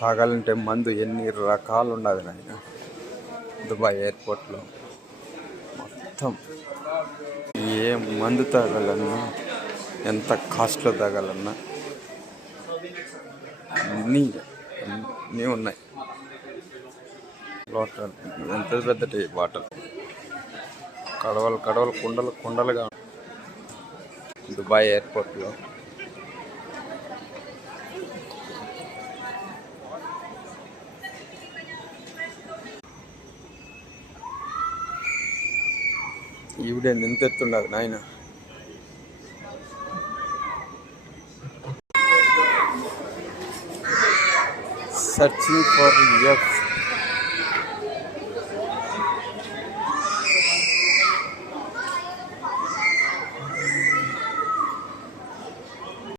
తాగాలంటే మందు ఎన్ని రకాలు ఉండదు నాయన. దుబాయ్ ఎయిర్పోర్ట్లో మొత్తం ఏ మందు తాగాలన్నా, ఎంత కాస్ట్లో తాగాలన్నా అన్నీ అన్నీ ఉన్నాయి. వాటర్ ఎంత పెద్దటి వాటర్ కడవలు కడవలు కుండలు కుండలుగా దుబాయ్ ఎయిర్పోర్ట్లో. ఈవిడే ఎంత ఎత్తుండదు నాయన. Searching for F